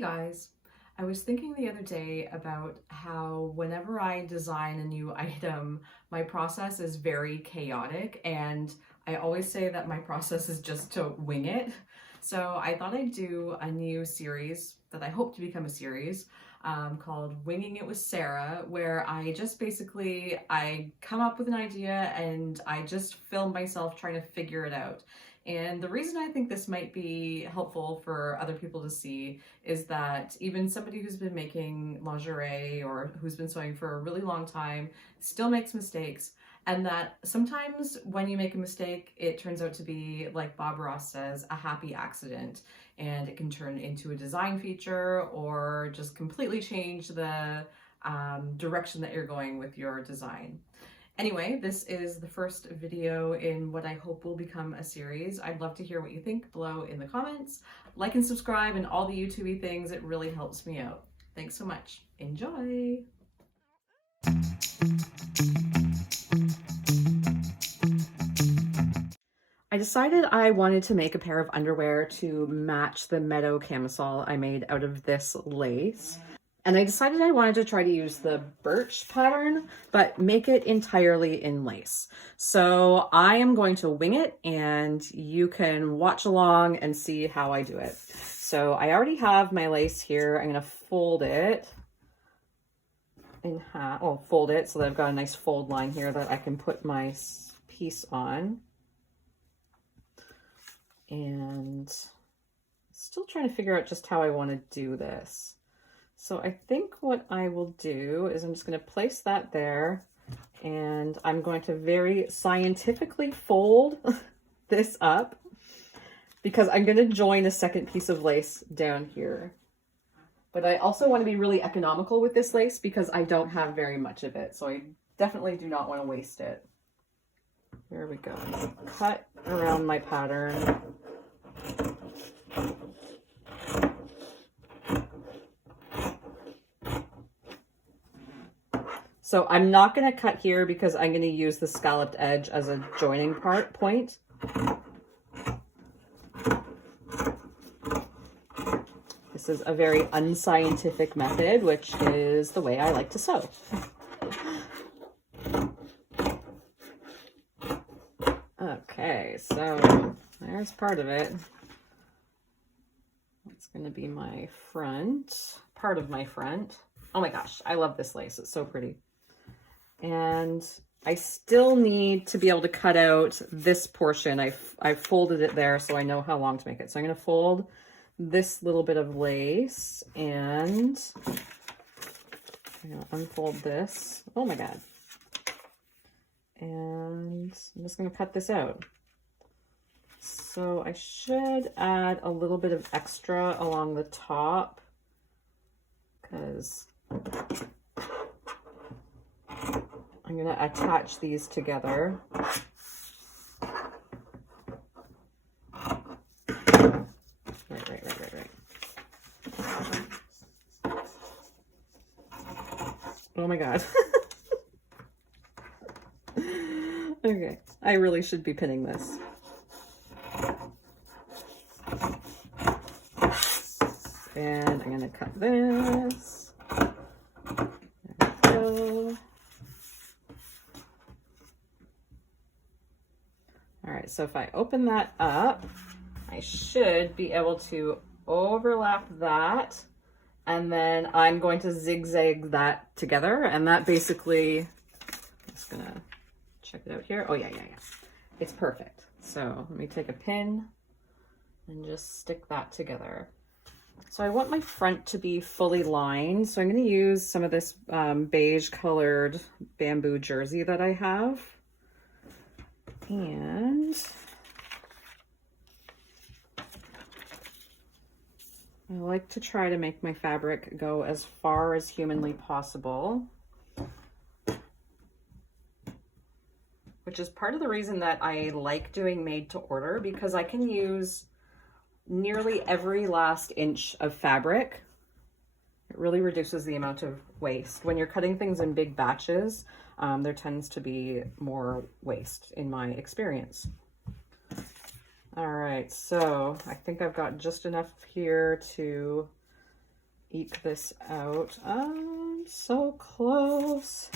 Hey guys, I was thinking the other day about how whenever I design a new item, my process is very chaotic, and I always say that my process is just to wing it. So I thought I'd do a new series that I hope to become a series called Winging It with Sarah, where I come up with an idea and I just film myself trying to figure it out. And the reason I think this might be helpful for other people to see is that even somebody who's been making lingerie or who's been sewing for a really long time still makes mistakes. And that sometimes when you make a mistake, it turns out to be, like Bob Ross says, a happy accident. And it can turn into a design feature or just completely change the direction that you're going with your design. Anyway, this is the first video in what I hope will become a series. I'd love to hear what you think below in the comments. Like and subscribe and all the YouTube-y things. It really helps me out. Thanks so much. Enjoy! I decided I wanted to make a pair of underwear to match the meadow camisole I made out of this lace. And I decided I wanted to try to use the Birch pattern, but make it entirely in lace. So I am going to wing it, and you can watch along and see how I do it. So I already have my lace here. I'm going to fold it in half. Oh, fold it so that I've got a nice fold line here that I can put my piece on. And still trying to figure out just how I want to do this. So I think what I will do is I'm just going to place that there, and I'm going to very scientifically fold this up because I'm going to join a second piece of lace down here. But I also want to be really economical with this lace because I don't have very much of it. So I definitely do not want to waste it. There we go. Cut around my pattern. So I'm not going to cut here because I'm going to use the scalloped edge as a joining point. This is a very unscientific method, which is the way I like to sew. Okay, so there's part of it. It's going to be my front, part of my front. Oh my gosh, I love this lace. It's so pretty. And I still need to be able to cut out this portion. I've folded it there so I know how long to make it. So I'm going to fold this little bit of lace, and I'm going to unfold this. Oh my God. And I'm just going to cut this out. So I should add a little bit of extra along the top because I'm going to attach these together. Right. Oh my God. Okay, I really should be pinning this. And I'm going to cut this. There we go. All right, so if I open that up, I should be able to overlap that, and then I'm going to zigzag that together, and that basically, I'm just gonna check it out here. Oh yeah, it's perfect. So let me take a pin and just stick that together. So I want my front to be fully lined, so I'm going to use some of this beige colored bamboo jersey that I have. And I like to try to make my fabric go as far as humanly possible, which is part of the reason that I like doing made to order, because I can use nearly every last inch of fabric. It really reduces the amount of waste. When you're cutting things in big batches, there tends to be more waste in my experience. All right, so I think I've got just enough here to eke this out. I'm so close.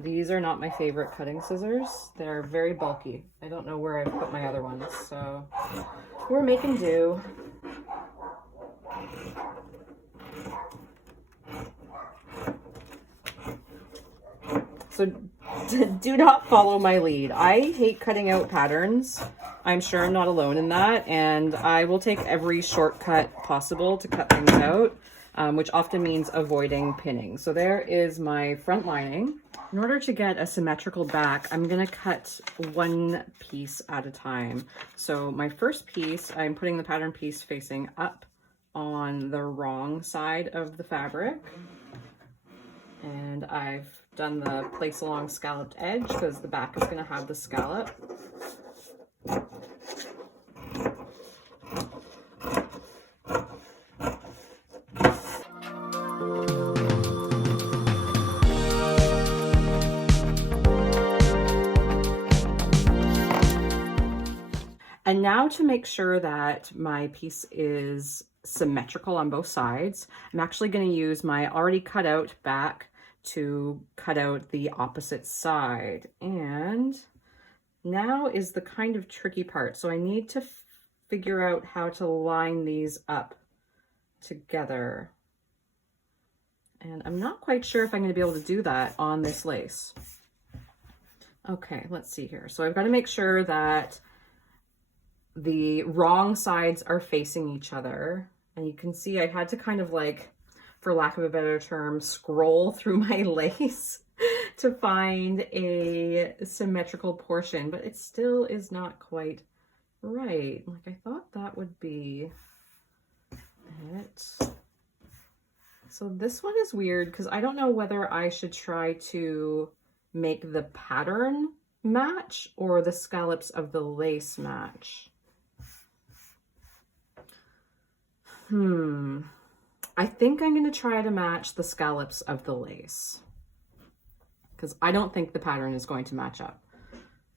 These are not my favorite cutting scissors. They're very bulky. I don't know where I've put my other ones, so we're making do. So do not follow my lead. I hate cutting out patterns. I'm sure I'm not alone in that, and I will take every shortcut possible to cut things out, which often means avoiding pinning. So there is my front lining. In order to get a symmetrical back, I'm gonna cut one piece at a time. So my first piece, I'm putting the pattern piece facing up on the wrong side of the fabric. And I've done the place along scalloped edge because the back is gonna have the scallop. And now to make sure that my piece is symmetrical on both sides, I'm actually going to use my already cut out back to cut out the opposite side. And now is the kind of tricky part. So I need to figure out how to line these up together. And I'm not quite sure if I'm going to be able to do that on this lace. Okay, let's see here. So I've got to make sure that the wrong sides are facing each other. And you can see I had to kind of like, for lack of a better term, scroll through my lace to find a symmetrical portion, but it still is not quite right. Like I thought that would be it. So this one is weird because I don't know whether I should try to make the pattern match or the scallops of the lace match. I think I'm going to try to match the scallops of the lace because I don't think the pattern is going to match up.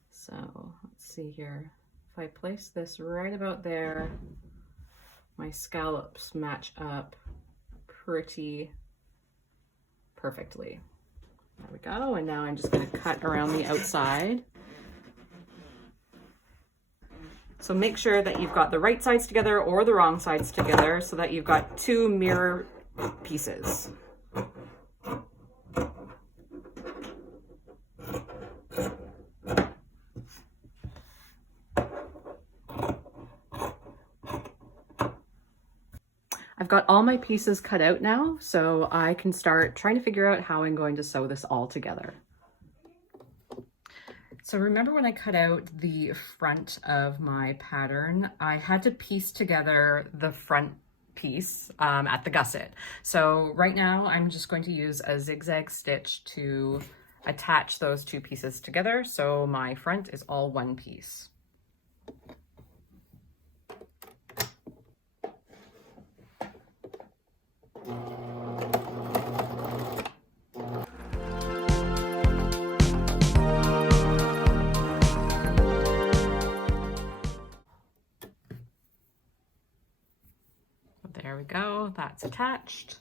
So let's see here. If I place this right about there, my scallops match up pretty perfectly. There we go. And now I'm just going to cut around the outside. So make sure that you've got the right sides together or the wrong sides together so that you've got two mirror pieces. I've got all my pieces cut out now, so I can start trying to figure out how I'm going to sew this all together. So remember when I cut out the front of my pattern, I had to piece together the front piece at the gusset. So right now I'm just going to use a zigzag stitch to attach those two pieces together. So my front is all one piece. There we go, that's attached.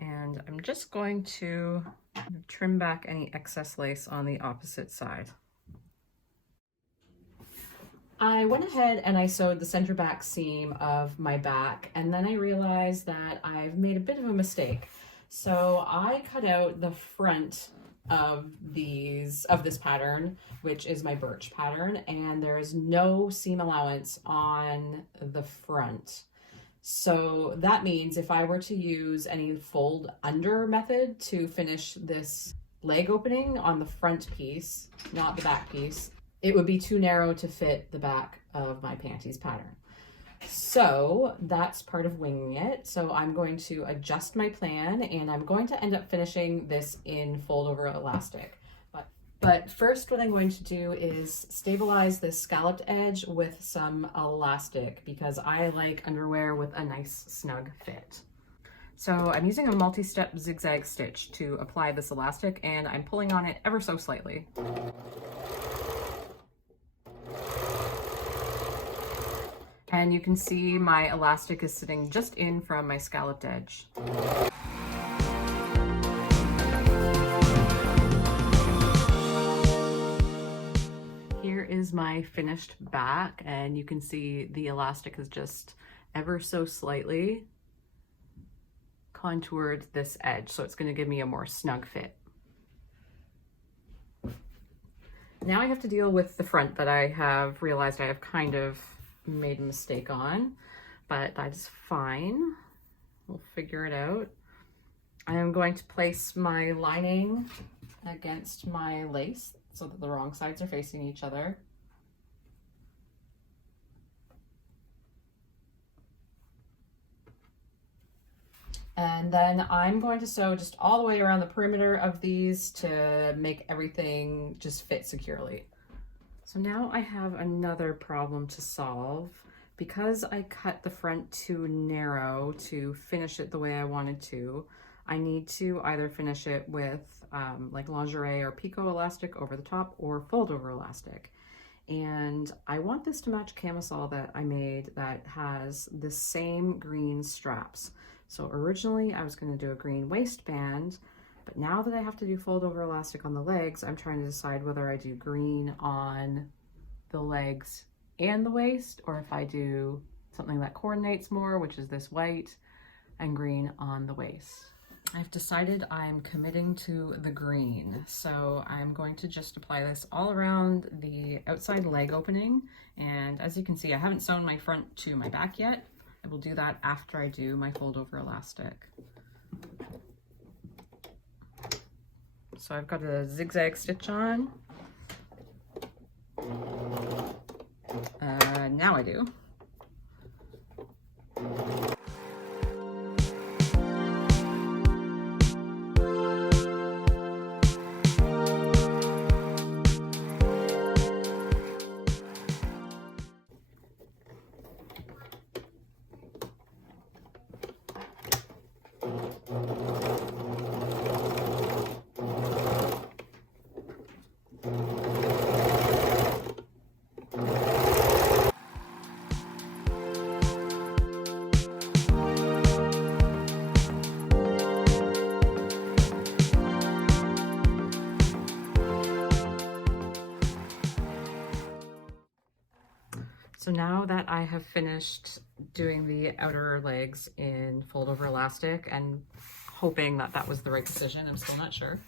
And I'm just going to trim back any excess lace on the opposite side. I went ahead and I sewed the center back seam of my back, and then I realized that I've made a bit of a mistake. So I cut out the front of this pattern, which is my Birch pattern, and there is no seam allowance on the front. So that means if I were to use any fold under method to finish this leg opening on the front piece, not the back piece, it would be too narrow to fit the back of my panties pattern. So that's part of winging it. So I'm going to adjust my plan, and I'm going to end up finishing this in fold over elastic. But first what I'm going to do is stabilize this scalloped edge with some elastic because I like underwear with a nice snug fit. So I'm using a multi-step zigzag stitch to apply this elastic, and I'm pulling on it ever so slightly. And you can see my elastic is sitting just in from my scalloped edge. Here is my finished back, and you can see the elastic is just ever so slightly contoured this edge, so it's going to give me a more snug fit. Now I have to deal with the front that I have realized I have kind of made a mistake on, but that is fine. We'll figure it out. I am going to place my lining against my lace so that the wrong sides are facing each other. And then I'm going to sew just all the way around the perimeter of these to make everything just fit securely. So now I have another problem to solve. Because I cut the front too narrow to finish it the way I wanted to, I need to either finish it with like lingerie or picot elastic over the top or fold over elastic. And I want this to match camisole that I made that has the same green straps. So originally I was going to do a green waistband, but now that I have to do fold over elastic on the legs, I'm trying to decide whether I do green on the legs and the waist, or if I do something that coordinates more, which is this white, and green on the waist. I've decided I'm committing to the green, so I'm going to just apply this all around the outside leg opening. And as you can see, I haven't sewn my front to my back yet. I will do that after I do my fold over elastic. So I've got a zigzag stitch on. Now I do. So now that I have finished doing the outer legs in fold over elastic and hoping that that was the right decision, I'm still not sure.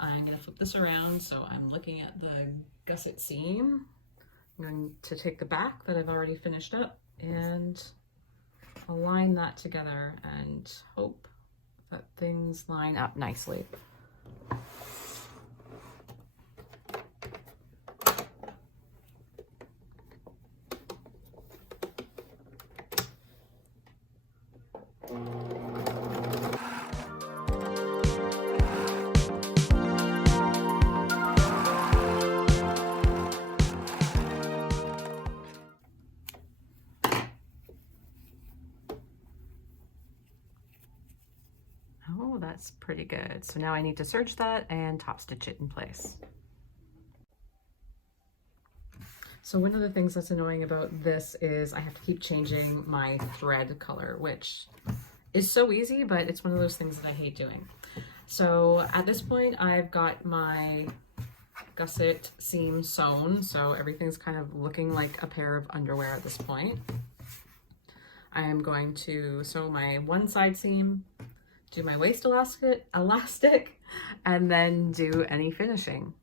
I'm going to flip this around so I'm looking at the gusset seam. I'm going to take the back that I've already finished up and align that together and hope that things line up nicely. Oh, that's pretty good. So now I need to serge that and top stitch it in place. So one of the things that's annoying about this is I have to keep changing my thread color, which is so easy, but it's one of those things that I hate doing. So at this point, I've got my gusset seam sewn, so everything's kind of looking like a pair of underwear at this point. I am going to sew my one side seam, do my waist elastic, and then do any finishing.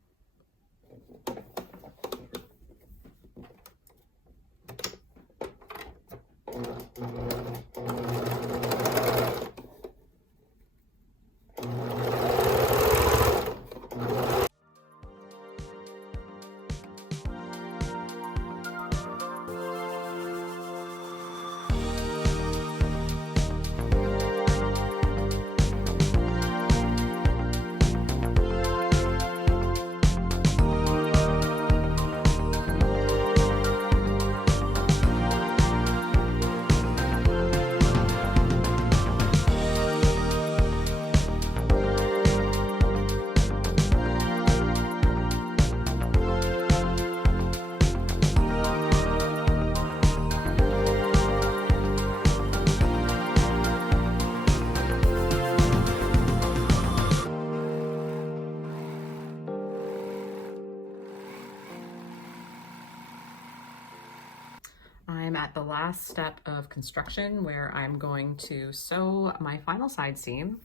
at the last step of construction where I'm going to sew my final side seam.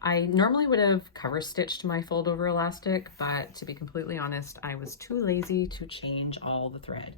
I normally would have cover stitched my fold over elastic, but to be completely honest, I was too lazy to change all the thread.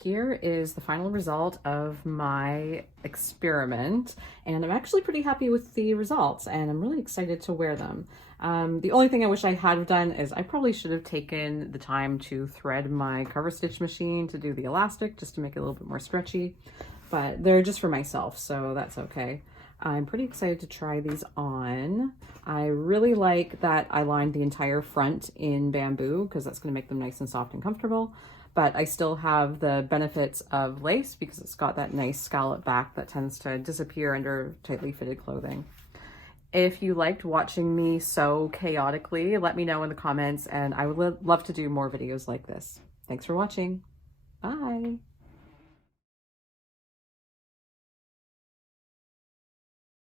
Here is the final result of my experiment, and I'm actually pretty happy with the results, and I'm really excited to wear them. The only thing I wish I had done is I probably should have taken the time to thread my cover stitch machine to do the elastic, just to make it a little bit more stretchy, but they're just for myself, so that's okay. I'm pretty excited to try these on. I really like that I lined the entire front in bamboo because that's going to make them nice and soft and comfortable. But I still have the benefits of lace because it's got that nice scallop back that tends to disappear under tightly fitted clothing. If you liked watching me sew chaotically, let me know in the comments, and I would love to do more videos like this. Thanks for watching. Bye.